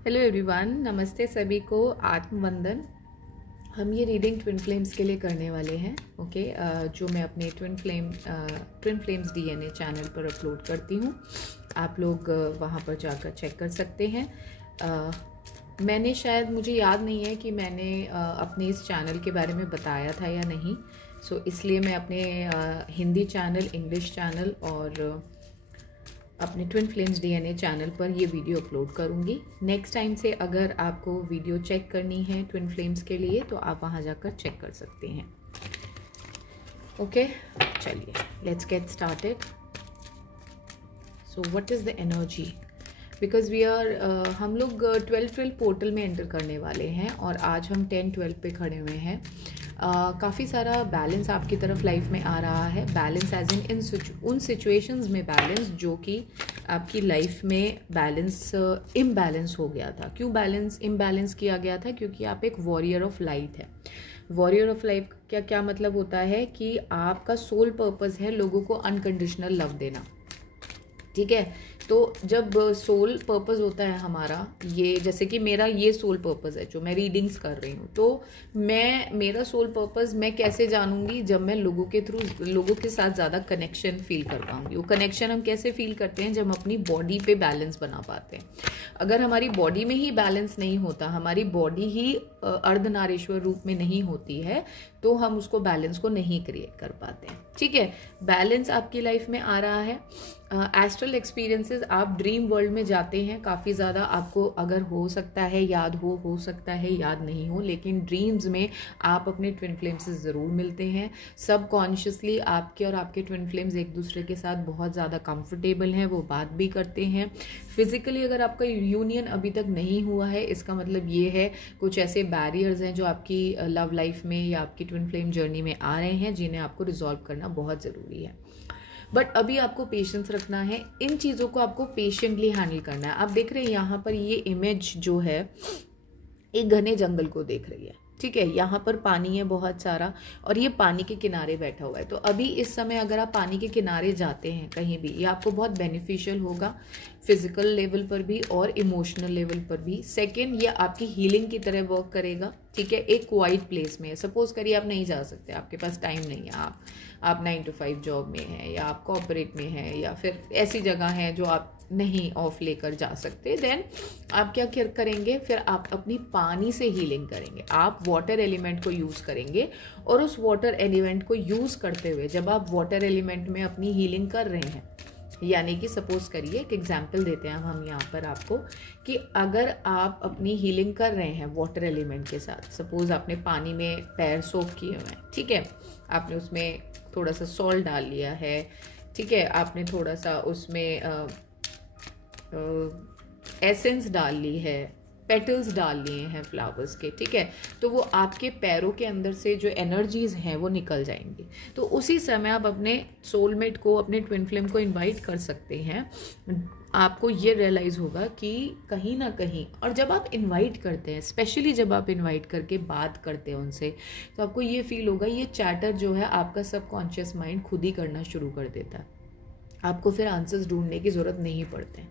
Hello everyone, नमस्ते सभी को। आत्मवंदन। हम ये रीडिंग ट्विन फ्लेम्स के लिए करने वाले हैं। ओके, जो मैं अपने ट्विन फ्लेम्स डीएनए चैनल पर अपलोड करती हूँ। आप लोग वहाँ पर जाकर चेक कर सकते हैं। मैंने शायद, मुझे याद नहीं है कि मैंने अपने इस चैनल के बारे में बताया था या नहीं। इसलिए मैं अपने हिंदी चैनल, इंग्लिश चैनल और अपने ट्विन फ्लेम्स डीएनए चैनल पर ये वीडियो अपलोड करूँगी। नेक्स्ट टाइम से अगर आपको वीडियो चेक करनी है ट्विन फ्लेम्स के लिए तो आप वहाँ जाकर चेक कर सकते हैं। ओके, चलिए let's get started. So what is the energy? Because we are हम लोग 12 पोर्टल में एंटर करने वाले हैं और आज हम 10-12 पे खड़े हुए हैं। काफ़ी सारा बैलेंस आपकी तरफ लाइफ में आ रहा है। बैलेंस एज इन उन सिचुएशंस में बैलेंस जो कि आपकी लाइफ में बैलेंस इम्बैलेंस हो गया था। क्यों बैलेंस इम्बैलेंस किया गया था? क्योंकि आप एक वॉरियर ऑफ लाइट है। वॉरियर ऑफ लाइफ क्या क्या मतलब होता है कि आपका सोल पर्पस है लोगों को अनकंडीशनल लव देना। ठीक है, तो जब सोल पर्पस होता है हमारा, ये जैसे कि मेरा ये सोल पर्पस है जो मैं रीडिंग्स कर रही हूँ, तो मेरा सोल पर्पस मैं कैसे जानूंगी? जब मैं लोगों के थ्रू लोगों के साथ ज़्यादा कनेक्शन फील कर पाऊंगी। वो कनेक्शन हम कैसे फील करते हैं? जब हम अपनी बॉडी पे बैलेंस बना पाते हैं। अगर हमारी बॉडी में ही बैलेंस नहीं होता, हमारी बॉडी ही अर्धनारीश्वर रूप में नहीं होती है, तो हम उसको बैलेंस को नहीं क्रिएट कर पाते हैं। ठीक है, बैलेंस आपकी लाइफ में आ रहा है। एस्ट्रल एक्सपीरियंसेस, आप ड्रीम वर्ल्ड में जाते हैं काफ़ी ज़्यादा। आपको अगर हो सकता है याद हो सकता है याद नहीं हो, लेकिन ड्रीम्स में आप अपने ट्विन फ्लेम्स से ज़रूर मिलते हैं। सबकॉन्शियसली आपके और आपके ट्विन फ्लेम्स एक दूसरे के साथ बहुत ज़्यादा कंफर्टेबल हैं, वो बात भी करते हैं। फिजिकली अगर आपका यूनियन अभी तक नहीं हुआ है, इसका मतलब ये है कुछ ऐसे बैरियर्स हैं जो आपकी लव लाइफ में या आपकी ट्विन फ्लेम जर्नी में आ रहे हैं, जिन्हें आपको रिजॉल्व करना बहुत ज़रूरी है। बट अभी आपको पेशेंस रखना है। इन चीज़ों को आपको पेशेंटली हैंडल करना है। आप देख रहे हैं यहाँ पर ये इमेज जो है एक घने जंगल को देख रही है। ठीक है, यहाँ पर पानी है बहुत सारा और ये पानी के किनारे बैठा हुआ है। तो अभी इस समय अगर आप पानी के किनारे जाते हैं कहीं भी, ये आपको बहुत बेनिफिशियल होगा, फिजिकल लेवल पर भी और इमोशनल लेवल पर भी। सेकेंड, ये आपकी हीलिंग की तरह वर्क करेगा। ठीक है, एक क्वाइट प्लेस में, सपोज करिए आप नहीं जा सकते, आपके पास टाइम नहीं है, आप 9 to 5 जॉब में हैं या आप कॉर्पोरेट में हैं या फिर ऐसी जगह है जो आप नहीं ऑफ लेकर जा सकते, देन आप क्या करेंगे? फिर आप अपनी पानी से हीलिंग करेंगे। आप वाटर एलिमेंट को यूज़ करेंगे और उस वाटर एलिमेंट को यूज़ करते हुए जब आप वाटर एलिमेंट में अपनी हीलिंग कर रहे हैं, यानी कि सपोज करिए, एक एग्जांपल देते हैं हम यहाँ पर आपको, कि अगर आप अपनी हीलिंग कर रहे हैं वाटर एलिमेंट के साथ, सपोज आपने पानी में पैर सोक किए हुए हैं, ठीक है, आपने उसमें थोड़ा सा सॉल्ट डाल लिया है, ठीक है, आपने थोड़ा सा उसमें एसेंस डाल ली है, पेटल्स डाल लिए हैं फ्लावर्स के, ठीक है, तो वो आपके पैरों के अंदर से जो एनर्जीज हैं वो निकल जाएंगी। तो उसी समय आप अपने सोलमेट को, अपने ट्विन फ्लेम को इनवाइट कर सकते हैं। आपको ये रियलाइज होगा कि कहीं ना कहीं, और जब आप इनवाइट करते हैं, स्पेशली जब आप इनवाइट करके बात करते हैं उनसे, तो आपको ये फील होगा, ये चैटर जो है आपका सबकॉन्शियस माइंड खुद ही करना शुरू कर देता है। आपको फिर आंसर्स ढूंढने की ज़रूरत नहीं पड़ते।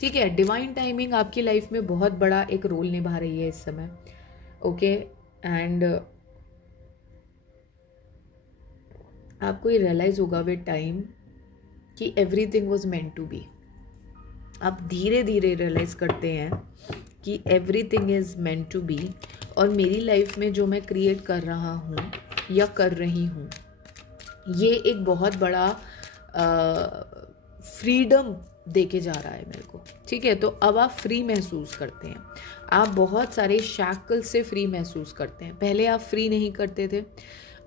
ठीक है, डिवाइन टाइमिंग आपकी लाइफ में बहुत बड़ा एक रोल निभा रही है इस समय। ओके, एंड आपको ये रियलाइज होगा विद टाइम कि everything was meant to be. आप धीरे धीरे रियलाइज करते हैं कि everything is meant to be, और मेरी लाइफ में जो मैं क्रिएट कर रहा हूँ या कर रही हूँ, ये एक बहुत बड़ा फ्रीडम देके जा रहा है मेरे को। ठीक है, तो अब आप फ्री महसूस करते हैं, आप बहुत सारे शैकल से फ्री महसूस करते हैं। पहले आप फ्री नहीं करते थे,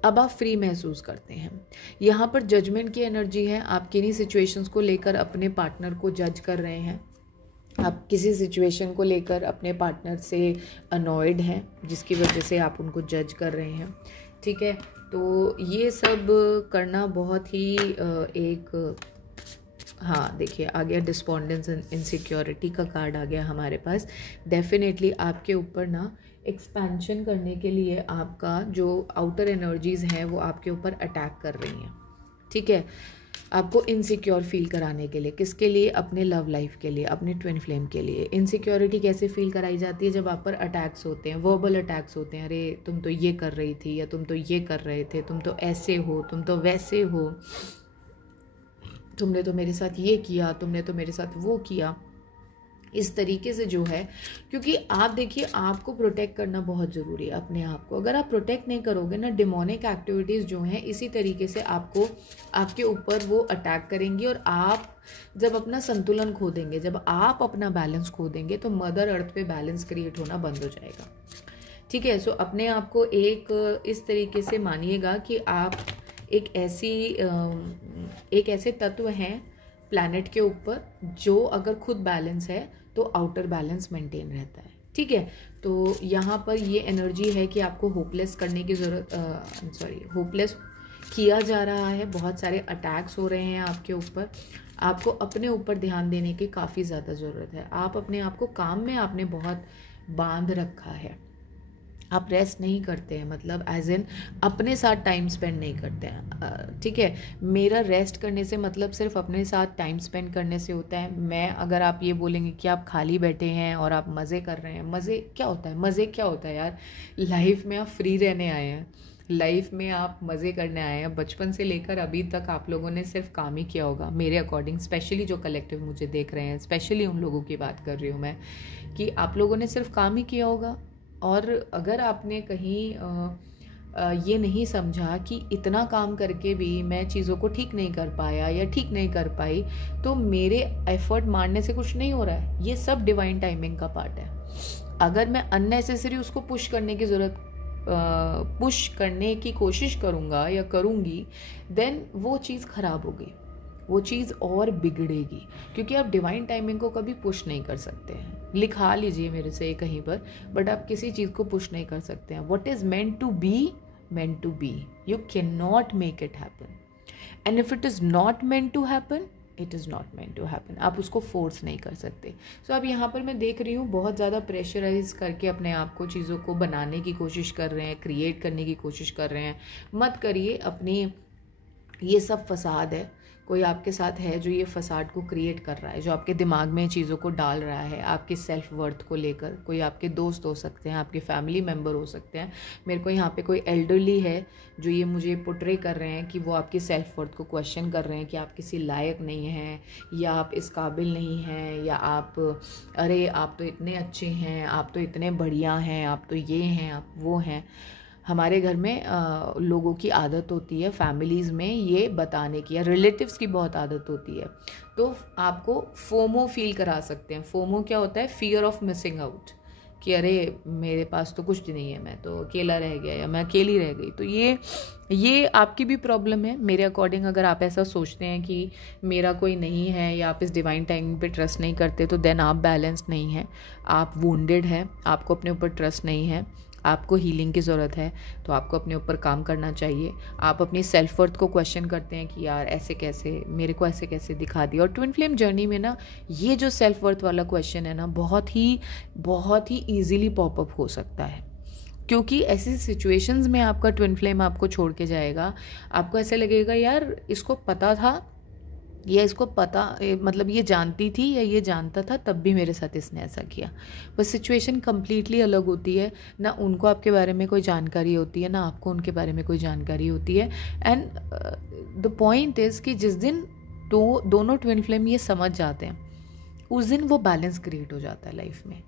अब आप फ्री महसूस करते हैं। यहाँ पर जजमेंट की एनर्जी है। आप किन्हीं सिचुएशंस को लेकर अपने पार्टनर को जज कर रहे हैं। आप किसी सिचुएशन को लेकर अपने पार्टनर से अनॉयड हैं, जिसकी वजह से आप उनको जज कर रहे हैं। ठीक है, तो ये सब करना बहुत ही एक, हाँ देखिए आ गया डिस्पोंडेंस एंड इनसिक्योरिटी का कार्ड आ गया हमारे पास। डेफिनेटली आपके ऊपर ना एक्सपेंशन करने के लिए आपका जो आउटर एनर्जीज़ हैं वो आपके ऊपर अटैक कर रही हैं। ठीक है, आपको इनसिक्योर फील कराने के लिए। किसके लिए? अपने लव लाइफ के लिए, अपने ट्विन फ्लेम के लिए। इनसिक्योरिटी कैसे फील कराई जाती है? जब आप पर अटैक्स होते हैं, वर्बल अटैक्स होते हैं, अरे तुम तो ये कर रही थी, या तुम तो ये कर रहे थे, तुम तो ऐसे हो, तुम तो वैसे हो, तुमने तो मेरे साथ ये किया, तुमने तो मेरे साथ वो किया। इस तरीके से जो है, क्योंकि आप देखिए, आपको प्रोटेक्ट करना बहुत ज़रूरी है अपने आप को। अगर आप प्रोटेक्ट नहीं करोगे ना, डिमोनिक एक्टिविटीज़ जो हैं इसी तरीके से आपको, आपके ऊपर वो अटैक करेंगी। और आप जब अपना संतुलन खो देंगे, जब आप अपना बैलेंस खो देंगे, तो मदर अर्थ पे बैलेंस क्रिएट होना बंद हो जाएगा। ठीक है। सो अपने आप को एक इस तरीके से मानिएगा कि आप एक ऐसे तत्व हैं प्लैनेट के ऊपर, जो अगर खुद बैलेंस है तो आउटर बैलेंस मेंटेन रहता है। ठीक है। तो यहाँ पर ये एनर्जी है कि आपको होपलेस करने की होपलेस किया जा रहा है। बहुत सारे अटैक्स हो रहे हैं आपके ऊपर। आपको अपने ऊपर ध्यान देने की काफ़ी ज़्यादा ज़रूरत है। आप अपने आप को काम में आपने बहुत बांध रखा है। आप रेस्ट नहीं करते हैं, मतलब एज इन अपने साथ टाइम स्पेंड नहीं करते हैं। ठीक है। मेरा रेस्ट करने से मतलब सिर्फ अपने साथ टाइम स्पेंड करने से होता है। मैं अगर आप ये बोलेंगे कि आप खाली बैठे हैं और आप मज़े कर रहे हैं, मज़े क्या होता है? मज़े क्या होता है यार? लाइफ में आप फ्री रहने आए हैं, लाइफ में आप मज़े करने आए हैं। बचपन से लेकर अभी तक आप लोगों ने सिर्फ काम ही किया होगा, मेरे अकॉर्डिंग। स्पेशली जो कलेक्टिव मुझे देख रहे हैं, स्पेशली उन लोगों की बात कर रही हूँ मैं, कि आप लोगों ने सिर्फ काम ही किया होगा। और अगर आपने कहीं ये नहीं समझा कि इतना काम करके भी मैं चीज़ों को ठीक नहीं कर पाया या ठीक नहीं कर पाई, तो मेरे एफर्ट मारने से कुछ नहीं हो रहा है। ये सब डिवाइन टाइमिंग का पार्ट है। अगर मैं अननेसेसरी उसको पुश करने की कोशिश करूँगा या करूँगी, देन वो चीज़ ख़राब होगी, वो चीज़ और बिगड़ेगी। क्योंकि आप डिवाइन टाइमिंग को कभी पुश नहीं कर सकते हैं। लिखा लीजिए मेरे से कहीं पर, बट आप किसी चीज़ को पुश नहीं कर सकते हैं। What is meant to be, you can not make it happen. And if it is not meant to happen, it is not meant to happen. आप उसको फोर्स नहीं कर सकते। सो अब यहाँ पर मैं देख रही हूँ बहुत ज़्यादा प्रेशराइज करके अपने आप को चीज़ों को बनाने की कोशिश कर रहे हैं, क्रिएट करने की कोशिश कर रहे हैं। मत करिए। अपनी ये सब फसाद है। कोई आपके साथ है जो ये फसाड को क्रिएट कर रहा है, जो आपके दिमाग में चीज़ों को डाल रहा है आपके सेल्फ वर्थ को लेकर। कोई आपके दोस्त हो सकते हैं, आपके फैमिली मेम्बर हो सकते हैं। मेरे को यहाँ पे कोई एल्डरली है जो ये मुझे पोर्ट्रे कर रहे हैं कि वो आपकी सेल्फ वर्थ को क्वेश्चन कर रहे हैं कि आप किसी लायक नहीं हैं, या आप इस काबिल नहीं हैं, या आप अरे आप तो इतने अच्छे हैं, आप तो इतने बढ़िया हैं, आप तो ये हैं, आप वो हैं। हमारे घर में लोगों की आदत होती है, फैमिलीज़ में ये बताने की, या रिलेटिव्स की बहुत आदत होती है। तो आपको फोमो फील करा सकते हैं। फोमो क्या होता है? फियर ऑफ मिसिंग आउट, कि अरे मेरे पास तो कुछ नहीं है, मैं तो अकेला रह गया, या मैं अकेली रह गई। तो ये आपकी भी प्रॉब्लम है मेरे अकॉर्डिंग। अगर आप ऐसा सोचते हैं कि मेरा कोई नहीं है, या आप इस डिवाइन टाइमिंग पे ट्रस्ट नहीं करते, तो देन आप बैलेंस्ड नहीं हैं, आप वुंडेड हैं, आपको अपने ऊपर ट्रस्ट नहीं है, आपको हीलिंग की ज़रूरत है। तो आपको अपने ऊपर काम करना चाहिए। आप अपनी सेल्फ वर्थ को क्वेश्चन करते हैं कि यार ऐसे कैसे, मेरे को ऐसे कैसे दिखा दिया। और ट्विन फ्लेम जर्नी में ना ये जो सेल्फ वर्थ वाला क्वेश्चन है ना, बहुत ही ईजीली पॉपअप हो सकता है। क्योंकि ऐसी सिचुएशंस में आपका ट्विन फ्लेम आपको छोड़ के जाएगा। आपको ऐसे लगेगा यार इसको पता था, या इसको पता, मतलब ये जानती थी या ये जानता था, तब भी मेरे साथ इसने ऐसा किया। बस सिचुएशन कम्प्लीटली अलग होती है। ना उनको आपके बारे में कोई जानकारी होती है, ना आपको उनके बारे में कोई जानकारी होती है। एंड द पॉइंट इज़ कि जिस दिन दोनों ट्विन फ्लेम ये समझ जाते हैं, उस दिन वो बैलेंस क्रिएट हो जाता है लाइफ में,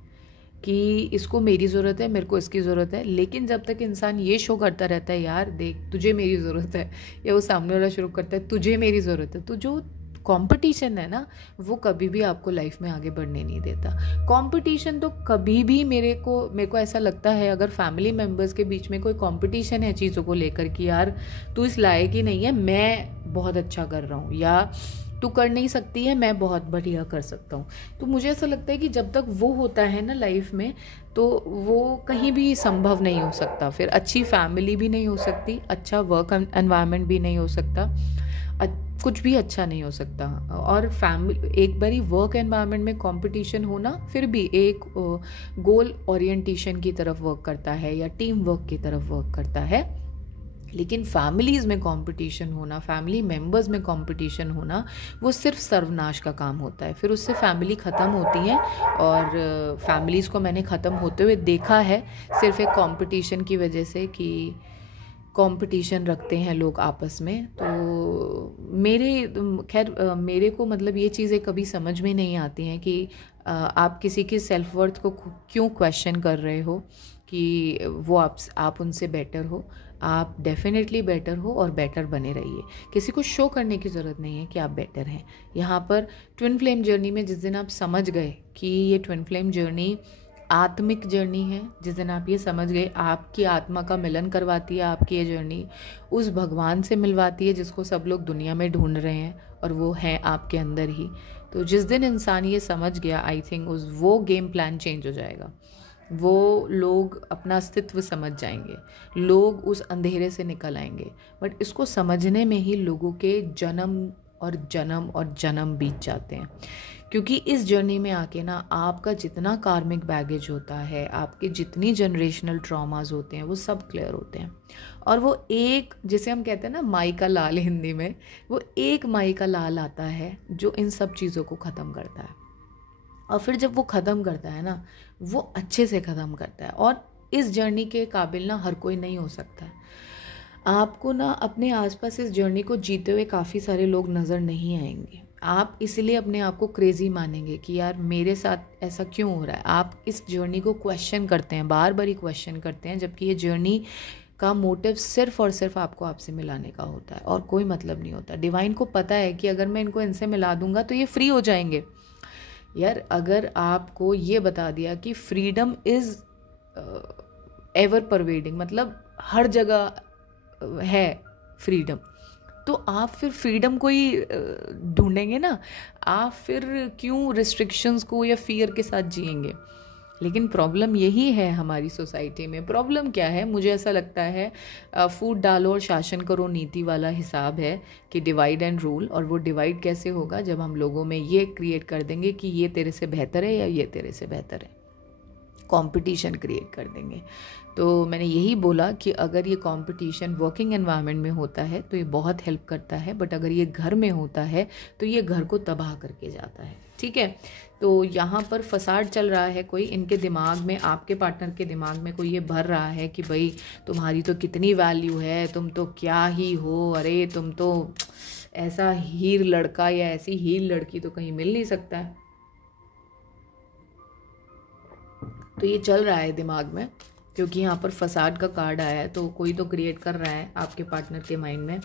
कि इसको मेरी ज़रूरत है, मेरे को इसकी ज़रूरत है। लेकिन जब तक इंसान ये शो करता रहता है यार देख तुझे मेरी ज़रूरत है, या वो सामने वाला शुरू करता है तुझे मेरी ज़रूरत है, तो जो कंपटीशन है ना, वो कभी भी आपको लाइफ में आगे बढ़ने नहीं देता। कंपटीशन तो कभी भी मेरे को ऐसा लगता है, अगर फैमिली मेम्बर्स के बीच में कोई कंपटीशन है चीज़ों को लेकर कि यार तू इस लायक ही नहीं है, मैं बहुत अच्छा कर रहा हूँ, या तू कर नहीं सकती है, मैं बहुत बढ़िया कर सकता हूँ, तो मुझे ऐसा लगता है कि जब तक वो होता है ना लाइफ में, तो वो कहीं भी संभव नहीं हो सकता। फिर अच्छी फैमिली भी नहीं हो सकती, अच्छा वर्क एनवायरनमेंट भी नहीं हो सकता, कुछ भी अच्छा नहीं हो सकता। और फैमिली एक बारी वर्क एनवायरनमेंट में कंपटीशन होना फिर भी एक गोल ओरिएंटेशन की तरफ वर्क करता है, या टीम वर्क की तरफ वर्क करता है। लेकिन फैमिलीज़ में कंपटीशन होना, फैमिली मेंबर्स में कंपटीशन होना, वो सिर्फ सर्वनाश का काम होता है। फिर उससे फैमिली ख़त्म होती है, और फैमिलीज़ को मैंने ख़त्म होते हुए देखा है सिर्फ एक कंपटीशन की वजह से, कि कंपटीशन रखते हैं लोग आपस में। तो मेरे को मतलब ये चीज़ें कभी समझ में नहीं आती हैं कि आप किसी की सेल्फ वर्थ को क्यों क्वेश्चन कर रहे हो, कि वो आप उनसे बेटर हो। आप डेफिनेटली बेटर हो और बेटर बने रहिए। किसी को शो करने की ज़रूरत नहीं है कि आप बेटर हैं। यहाँ पर ट्विन फ्लेम जर्नी में जिस दिन आप समझ गए कि ये ट्विन फ्लेम जर्नी आत्मिक जर्नी है, जिस दिन आप ये समझ गए आपकी आत्मा का मिलन करवाती है आपकी ये जर्नी, उस भगवान से मिलवाती है जिसको सब लोग दुनिया में ढूंढ रहे हैं, और वो है आपके अंदर ही। तो जिस दिन इंसान ये समझ गया, आई थिंक वो गेम प्लान चेंज हो जाएगा। वो लोग अपना अस्तित्व समझ जाएंगे, लोग उस अंधेरे से निकल आएंगे। बट इसको समझने में ही लोगों के जन्म और जन्म और जन्म बीत जाते हैं, क्योंकि इस जर्नी में आके ना आपका जितना कार्मिक बैगेज होता है, आपके जितनी जनरेशनल ट्रॉमास होते हैं, वो सब क्लियर होते हैं। और वो एक, जिसे हम कहते हैं ना माई का लाल हिंदी में, वो एक माई का लाल आता है जो इन सब चीज़ों को ख़त्म करता है। और फिर जब वो ख़त्म करता है ना, वो अच्छे से ख़त्म करता है। और इस जर्नी के काबिल ना हर कोई नहीं हो सकता है। आपको ना अपने आसपास इस जर्नी को जीते हुए काफ़ी सारे लोग नज़र नहीं आएंगे। आप इसलिए अपने आप को क्रेज़ी मानेंगे कि यार मेरे साथ ऐसा क्यों हो रहा है। आप इस जर्नी को क्वेश्चन करते हैं, बार बार ही क्वेश्चन करते हैं, जबकि ये जर्नी का मोटिव सिर्फ और सिर्फ आपको आपसे मिलाने का होता है, और कोई मतलब नहीं होता। डिवाइन को पता है कि अगर मैं इनको इनसे मिला दूंगा तो ये फ्री हो जाएंगे। यार अगर आपको ये बता दिया कि फ्रीडम इज़ एवर परवेडिंग, मतलब हर जगह है फ्रीडम, तो आप फिर फ्रीडम को ही ढूंढेंगे ना। आप फिर क्यों रिस्ट्रिक्शंस को या फियर के साथ जिएंगे। लेकिन प्रॉब्लम यही है हमारी सोसाइटी में। प्रॉब्लम क्या है, मुझे ऐसा लगता है फूट डालो और शासन करो नीति वाला हिसाब है कि डिवाइड एंड रूल। और वो डिवाइड कैसे होगा, जब हम लोगों में ये क्रिएट कर देंगे कि ये तेरे से बेहतर है या ये तेरे से बेहतर है, कंपटीशन क्रिएट कर देंगे। तो मैंने यही बोला कि अगर ये कंपटीशन वर्किंग एनवायरनमेंट में होता है तो ये बहुत हेल्प करता है, बट अगर ये घर में होता है तो ये घर को तबाह करके जाता है। ठीक है, तो यहाँ पर फसाड चल रहा है कोई, इनके दिमाग में, आपके पार्टनर के दिमाग में कोई ये भर रहा है कि भाई तुम्हारी तो कितनी वैल्यू है, तुम तो क्या ही हो, अरे तुम तो ऐसा हीर लड़का या ऐसी हीर लड़की तो कहीं मिल नहीं सकता है। तो ये चल रहा है दिमाग में, क्योंकि यहाँ पर फसाड का कार्ड आया है, तो कोई तो क्रिएट कर रहा है आपके पार्टनर के माइंड में।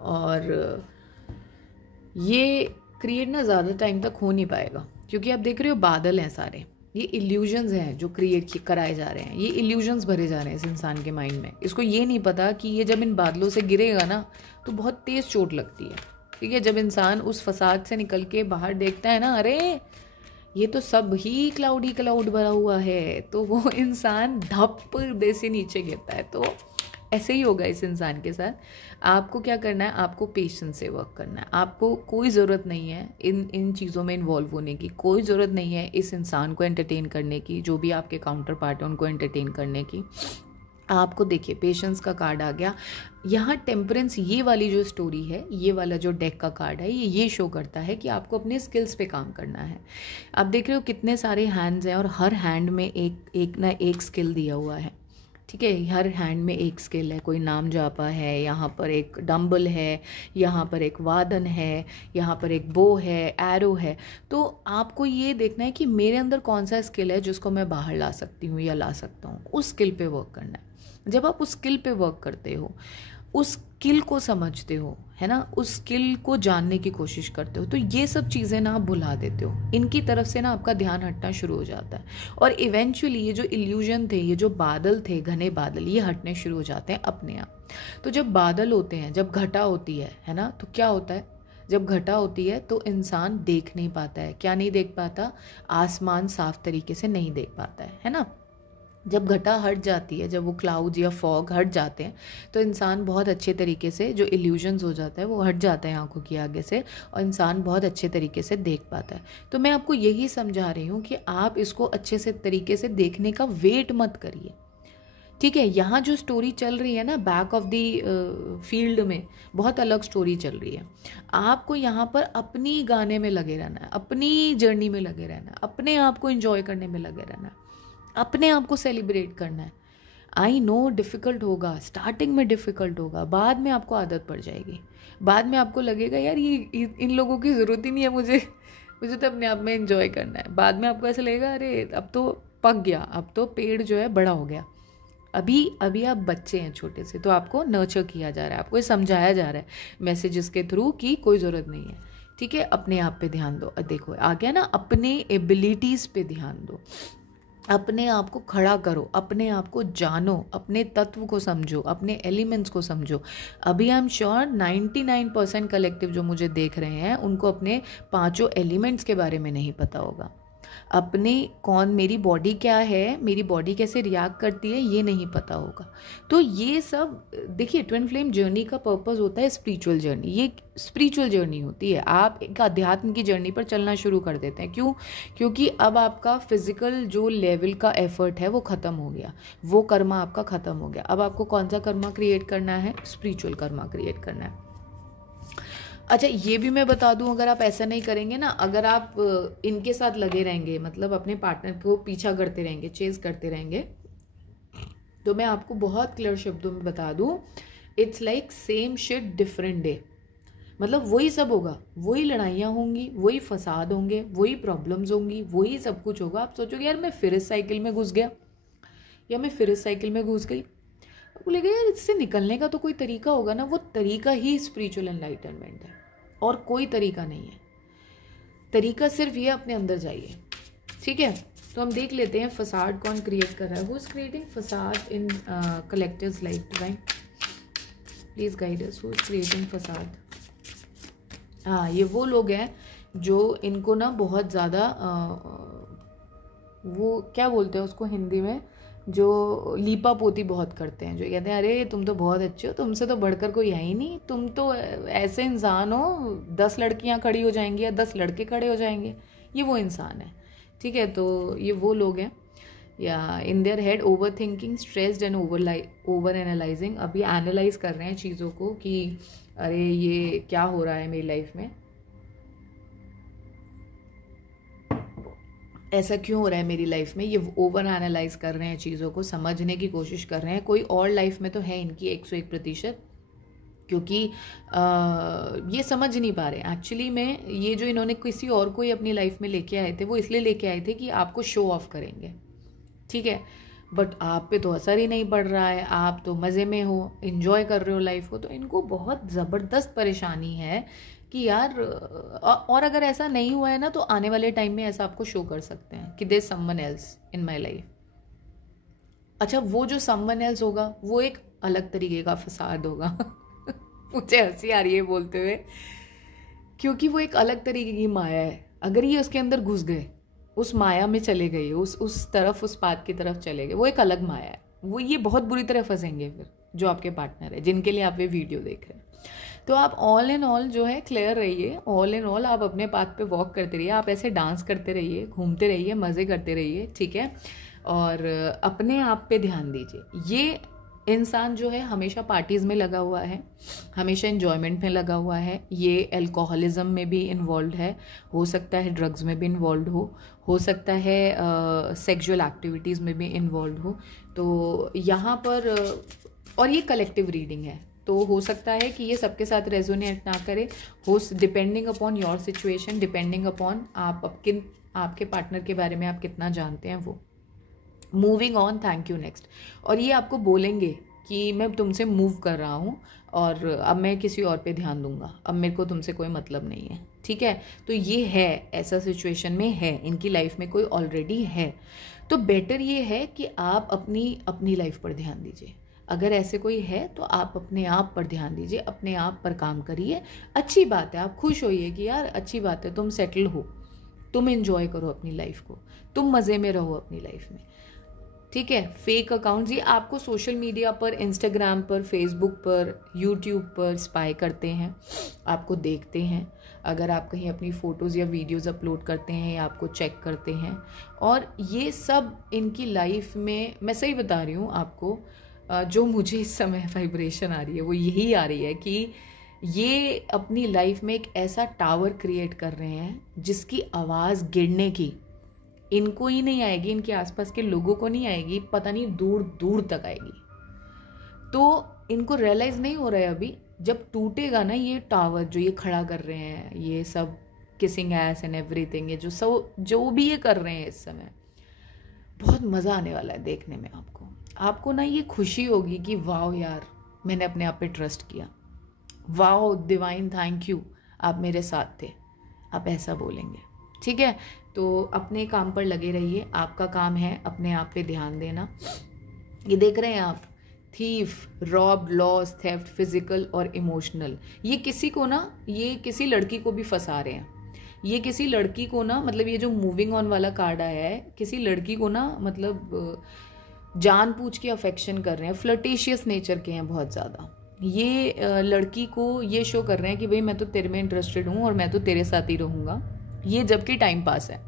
और ये क्रिएट ना ज़्यादा टाइम तक हो नहीं पाएगा, क्योंकि आप देख रहे हो बादल हैं सारे, ये इल्यूजन्स हैं जो क्रिएट कराए जा रहे हैं। ये इल्यूजन्स भरे जा रहे हैं इस इंसान के माइंड में। इसको ये नहीं पता कि ये जब इन बादलों से गिरेगा ना तो बहुत तेज़ चोट लगती है। ठीक है, जब इंसान उस फसाद से निकल के बाहर देखता है ना, अरे ये तो सब ही क्लाउड भरा हुआ है, तो वो इंसान धप दे से नीचे गिरता है। तो ऐसे ही होगा इस इंसान के साथ। आपको क्या करना है, आपको पेशेंस से वर्क करना है। आपको कोई ज़रूरत नहीं है इन चीज़ों में इन्वॉल्व होने की, कोई ज़रूरत नहीं है इस इंसान को एंटरटेन करने की, जो भी आपके काउंटर पार्ट है उनको एंटरटेन करने की। आपको देखिए पेशेंस का कार्ड आ गया यहाँ। टेम्परेंस, ये वाली जो स्टोरी है, ये वाला जो डेक का कार्ड है, ये शो करता है कि आपको अपने स्किल्स पे काम करना है। आप देख रहे हो कितने सारे हैंड्स हैं और हर हैंड में एक ना एक स्किल दिया हुआ है। ठीक है, हर हैंड में एक स्किल है। कोई नाम जापा है, यहाँ पर एक डम्बल है, यहाँ पर एक वादन है, यहाँ पर एक बो है, एरो है। तो आपको ये देखना है कि मेरे अंदर कौन सा स्किल है जिसको मैं बाहर ला सकती हूँ या ला सकता हूँ। उस स्किल पे वर्क करना है। जब आप उस स्किल पे वर्क करते हो, उस स्किल को समझते हो, है ना, उस स्किल को जानने की कोशिश करते हो, तो ये सब चीज़ें ना आप भुला देते हो। इनकी तरफ से ना आपका ध्यान हटना शुरू हो जाता है, और इवेंचुअली ये जो इल्यूजन थे, ये जो बादल थे, घने बादल, ये हटने शुरू हो जाते हैं अपने आप। तो जब बादल होते हैं, जब घटा होती है ना, तो क्या होता है, जब घटा होती है तो इंसान देख नहीं पाता है। क्या नहीं देख पाता, आसमान साफ तरीके से नहीं देख पाता है ना। जब घटा हट जाती है, जब वो क्लाउड या फॉग हट जाते हैं, तो इंसान बहुत अच्छे तरीके से, जो इल्यूजन्स हो जाता है वो हट जाता है आंखों की आगे से, और इंसान बहुत अच्छे तरीके से देख पाता है। तो मैं आपको यही समझा रही हूँ कि आप इसको अच्छे से तरीके से देखने का वेट मत करिए। ठीक है, यहाँ जो स्टोरी चल रही है ना बैक ऑफ द फील्ड में, बहुत अलग स्टोरी चल रही है। आपको यहाँ पर अपनी गाने में लगे रहना है, अपनी जर्नी में लगे रहना है, अपने आप को एंजॉय करने में लगे रहना है, अपने आप को सेलिब्रेट करना है। आई नो डिफ़िकल्ट होगा, स्टार्टिंग में डिफ़िकल्ट होगा, बाद में आपको आदत पड़ जाएगी, बाद में आपको लगेगा यार ये इन लोगों की ज़रूरत ही नहीं है, मुझे तो अपने आप में एंजॉय करना है। बाद में आपको ऐसा लगेगा अरे अब तो पक गया, अब तो पेड़ जो है बड़ा हो गया। अभी आप बच्चे हैं छोटे से, तो आपको नर्चर किया जा रहा है, आपको ये समझाया जा रहा है मैसेजेस के थ्रू कि कोई ज़रूरत नहीं है। ठीक है, अपने आप पे ध्यान दो। देखो आ गया ना, अपने एबिलिटीज़ पे ध्यान दो, अपने आप को खड़ा करो, अपने आप को जानो, अपने तत्व को समझो, अपने एलिमेंट्स को समझो। अभी आई एम श्योर 99% कलेक्टिव जो मुझे देख रहे हैं उनको अपने 5 एलिमेंट्स के बारे में नहीं पता होगा। अपने मेरी बॉडी क्या है, मेरी बॉडी कैसे रिएक्ट करती है, ये नहीं पता होगा। तो ये सब देखिए, ट्विन फ्लेम जर्नी का पर्पस होता है स्पिरिचुअल जर्नी। ये स्पिरिचुअल जर्नी होती है, आप एक अध्यात्म की जर्नी पर चलना शुरू कर देते हैं। क्यों? क्योंकि अब आपका फिजिकल जो लेवल का एफर्ट है वो ख़त्म हो गया, वो कर्मा आपका ख़त्म हो गया। अब आपको कौन सा कर्मा क्रिएट करना है? स्पिरिचुअल कर्मा क्रिएट करना है। अच्छा, ये भी मैं बता दूं, अगर आप ऐसा नहीं करेंगे ना, अगर आप इनके साथ लगे रहेंगे, मतलब अपने पार्टनर को पीछा करते रहेंगे, चेज करते रहेंगे, तो मैं आपको बहुत क्लियर शब्दों में बता दूं, it's like same shit different day. मतलब वही सब होगा, वही लड़ाइयाँ होंगी, वही फसाद होंगे, वही प्रॉब्लम्स होंगी, वही सब कुछ होगा। आप सोचोगे यार मैं फिर इस साइकिल में घुस गया, या मैं फिर इस साइकिल में घुस गई। बोलेगा यार इससे निकलने का तो कोई तरीका होगा ना। वो तरीका ही स्पिरिचुअल एनलाइटनमेंट है, और कोई तरीका नहीं है। तरीका सिर्फ ये, अपने अंदर जाइए। ठीक है, तो हम देख लेते हैं फसाद कौन क्रिएट कर रहा है। हु इज क्रिएटिंग फसाद in collectives life divine? Please guide us, who is creating फसाद? हाँ, ये वो लोग हैं जो इनको ना बहुत ज़्यादा वो क्या बोलते हैं उसको हिंदी में, जो लीपा पोती बहुत करते हैं, जो कहते हैं अरे तुम तो बहुत अच्छे हो, तुमसे तो बढ़कर कोई है ही नहीं, तुम तो ऐसे इंसान हो, 10 लड़कियां खड़ी हो जाएंगी या 10 लड़के खड़े हो जाएंगे। ये वो इंसान है। ठीक है, तो ये वो लोग हैं, या in their head over thinking, stressed and over analysing. अभी एनालाइज कर रहे हैं चीज़ों को कि अरे ये क्या हो रहा है मेरी लाइफ में, ऐसा क्यों हो रहा है मेरी लाइफ में। ये ओवर एनालाइज कर रहे हैं, चीज़ों को समझने की कोशिश कर रहे हैं। कोई और लाइफ में तो है इनकी 101%, क्योंकि ये समझ नहीं पा रहे एक्चुअली में। ये जो इन्होंने किसी और को ही अपनी लाइफ में लेके आए थे, वो इसलिए लेके आए थे कि आपको शो ऑफ करेंगे। ठीक है, बट आप पे तो असर ही नहीं पड़ रहा है, आप तो मज़े में हो, इन्जॉय कर रहे हो लाइफ को। तो इनको बहुत ज़बरदस्त परेशानी है कि यार, और अगर ऐसा नहीं हुआ है ना, तो आने वाले टाइम में ऐसा आपको शो कर सकते हैं कि there someone else in my life. अच्छा, वो जो समवन एल्स होगा वो एक अलग तरीके का फसाद होगा। मुझे हंसी आ रही है बोलते हुए, क्योंकि वो एक अलग तरीके की माया है। अगर ये उसके अंदर घुस गए, उस माया में चले गए, उस तरफ, उस पाथ की तरफ चले गए, वो एक अलग माया है। वो ये बहुत बुरी तरह फंसेंगे फिर जो आपके पार्टनर है, जिनके लिए आप ये वीडियो देख रहे हैं। तो आप ऑल इन ऑल जो है क्लियर रहिए, ऑल इन ऑल आप अपने पाथ पे वॉक करते रहिए, आप ऐसे डांस करते रहिए, घूमते रहिए, मज़े करते रहिए। ठीक है, और अपने आप पे ध्यान दीजिए। ये इंसान जो है हमेशा पार्टीज़ में लगा हुआ है, हमेशा एन्जॉयमेंट में लगा हुआ है, ये एल्कोहलिज्म में भी इन्वॉल्व है, हो सकता है ड्रग्स में भी इन्वॉल्व हो सकता है सेक्सुअल एक्टिविटीज़ में भी इन्वॉल्व हो। तो यहाँ पर और ये कलेक्टिव रीडिंग है, तो हो सकता है कि ये सबके साथ रेजोनेट ना करे, हो depending upon your situation, depending upon आपके पार्टनर के बारे में आप कितना जानते हैं वो। Moving on, thank you, next. और ये आपको बोलेंगे कि मैं तुमसे मूव कर रहा हूँ और अब मैं किसी और पे ध्यान दूंगा, अब मेरे को तुमसे कोई मतलब नहीं है। ठीक है, तो ये है, ऐसा सिचुएशन में है, इनकी लाइफ में कोई ऑलरेडी है। तो बेटर ये है कि आप अपनी लाइफ पर ध्यान दीजिए। अगर ऐसे कोई है तो आप अपने आप पर ध्यान दीजिए, अपने आप पर काम करिए। अच्छी बात है, आप खुश होइए कि यार अच्छी बात है, तुम सेटल हो, तुम एंजॉय करो अपनी लाइफ को, तुम मज़े में रहो अपनी लाइफ में। ठीक है, फेक अकाउंट्स ये आपको सोशल मीडिया पर, इंस्टाग्राम पर, फेसबुक पर, यूट्यूब पर स्पाई करते हैं, आपको देखते हैं, अगर आप कहीं अपनी फ़ोटोज़ या वीडियोज़ अपलोड करते हैं या आपको चेक करते हैं, और ये सब इनकी लाइफ में, मैं सही बता रही हूँ आपको, जो मुझे इस समय वाइब्रेशन आ रही है वो यही आ रही है कि ये अपनी लाइफ में एक ऐसा टावर क्रिएट कर रहे हैं जिसकी आवाज़ गिरने की इनको ही नहीं आएगी, इनके आसपास के लोगों को नहीं आएगी, पता नहीं दूर दूर तक आएगी। तो इनको रियलाइज़ नहीं हो रहा है अभी, जब टूटेगा ना ये टावर जो ये खड़ा कर रहे हैं, ये सब किसिंग एस एंड एवरीथिंग, ये जो भी ये कर रहे हैं इस समय, बहुत मज़ा आने वाला है देखने में। आपको ना ये खुशी होगी कि वाह यार, मैंने अपने आप पे ट्रस्ट किया, वाह डिवाइन थैंक यू, आप मेरे साथ थे, आप ऐसा बोलेंगे। ठीक है, तो अपने काम पर लगे रहिए। आपका काम है अपने आप पे ध्यान देना। ये देख रहे हैं आप, thief, rob, loss, theft, physical और इमोशनल, ये किसी को ना, ये किसी लड़की को भी फंसा रहे हैं। ये किसी लड़की को ना, मतलब ये जो मूविंग ऑन वाला कार्ड आया है, किसी लड़की को ना मतलब जानबूझ के अफेक्शन कर रहे हैं, फ्लर्टेशियस नेचर के हैं बहुत ज़्यादा। ये लड़की को ये शो कर रहे हैं कि भाई मैं तो तेरे में इंटरेस्टेड हूँ और मैं तो तेरे साथ ही रहूँगा, ये जबकि टाइम पास है।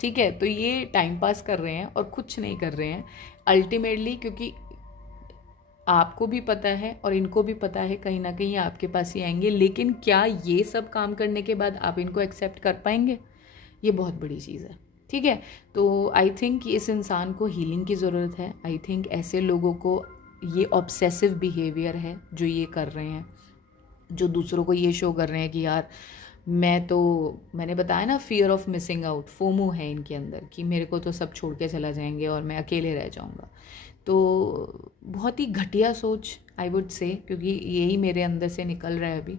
ठीक है, तो ये टाइम पास कर रहे हैं और कुछ नहीं कर रहे हैं अल्टीमेटली, क्योंकि आपको भी पता है और इनको भी पता है कहीं ना कहीं आपके पास ही आएंगे। लेकिन क्या ये सब काम करने के बाद आप इनको एक्सेप्ट कर पाएंगे? ये बहुत बड़ी चीज़ है। ठीक है, तो आई थिंक इस इंसान को हीलिंग की ज़रूरत है। आई थिंक ऐसे लोगों को, ये ऑब्सेसिव बिहेवियर है जो ये कर रहे हैं, जो दूसरों को ये शो कर रहे हैं कि यार मैंने बताया ना, fear of missing out, FOMO है इनके अंदर कि मेरे को तो सब छोड़ के चला जाएंगे और मैं अकेले रह जाऊंगा। तो बहुत ही घटिया सोच आई वुड से, क्योंकि यही मेरे अंदर से निकल रहा है अभी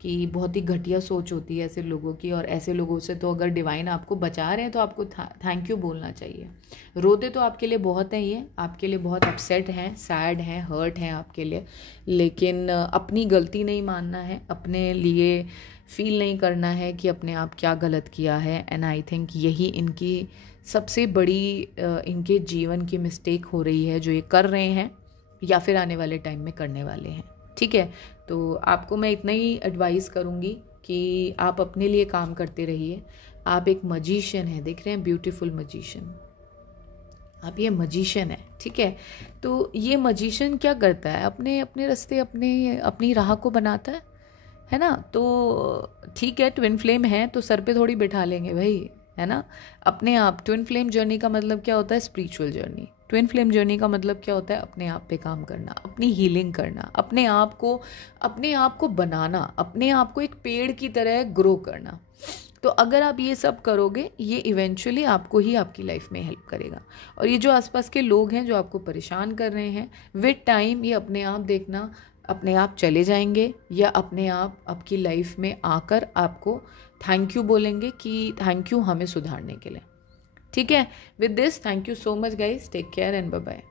कि बहुत ही घटिया सोच होती है ऐसे लोगों की। और ऐसे लोगों से तो अगर डिवाइन आपको बचा रहे हैं तो आपको थैंक यू बोलना चाहिए। रोते तो आपके लिए बहुत हैं, ये आपके लिए बहुत अपसेट हैं, सैड हैं, हर्ट हैं आपके लिए, लेकिन अपनी गलती नहीं मानना है, अपने लिए फील नहीं करना है कि अपने आप क्या गलत किया है। एंड आई थिंक यही इनकी सबसे बड़ी इनके जीवन की मिस्टेक हो रही है जो ये कर रहे हैं या फिर आने वाले टाइम में करने वाले हैं। ठीक है, तो आपको मैं इतना ही एडवाइस करूँगी कि आप अपने लिए काम करते रहिए। आप एक मजीशियन हैं, देख रहे हैं, ब्यूटीफुल मजीशियन, आप ये मजीशियन है। ठीक है, तो ये मजीशियन क्या करता है, अपने अपने रास्ते, अपनी राह को बनाता है ना। तो ठीक है, ट्विन फ्लेम है तो सर पे थोड़ी बिठा लेंगे भाई, है ना। अपने आप, ट्विन फ्लेम जर्नी का मतलब क्या होता है, spiritual journey. Twin flame journey का मतलब क्या होता है, अपने आप पे काम करना, अपनी हीलिंग करना, अपने आप को बनाना, अपने आप को एक पेड़ की तरह ग्रो करना। तो अगर आप ये सब करोगे, ये इवेंचुअली आपको ही आपकी लाइफ में हेल्प करेगा। और ये जो आसपास के लोग हैं जो आपको परेशान कर रहे हैं, विद टाइम ये अपने आप देखना, अपने आप चले जाएंगे या अपने आप आपकी लाइफ में आकर आपको थैंक यू बोलेंगे कि थैंक यू हमें सुधारने के लिए। ठीक है, with this thank you so much guys, take care and bye bye.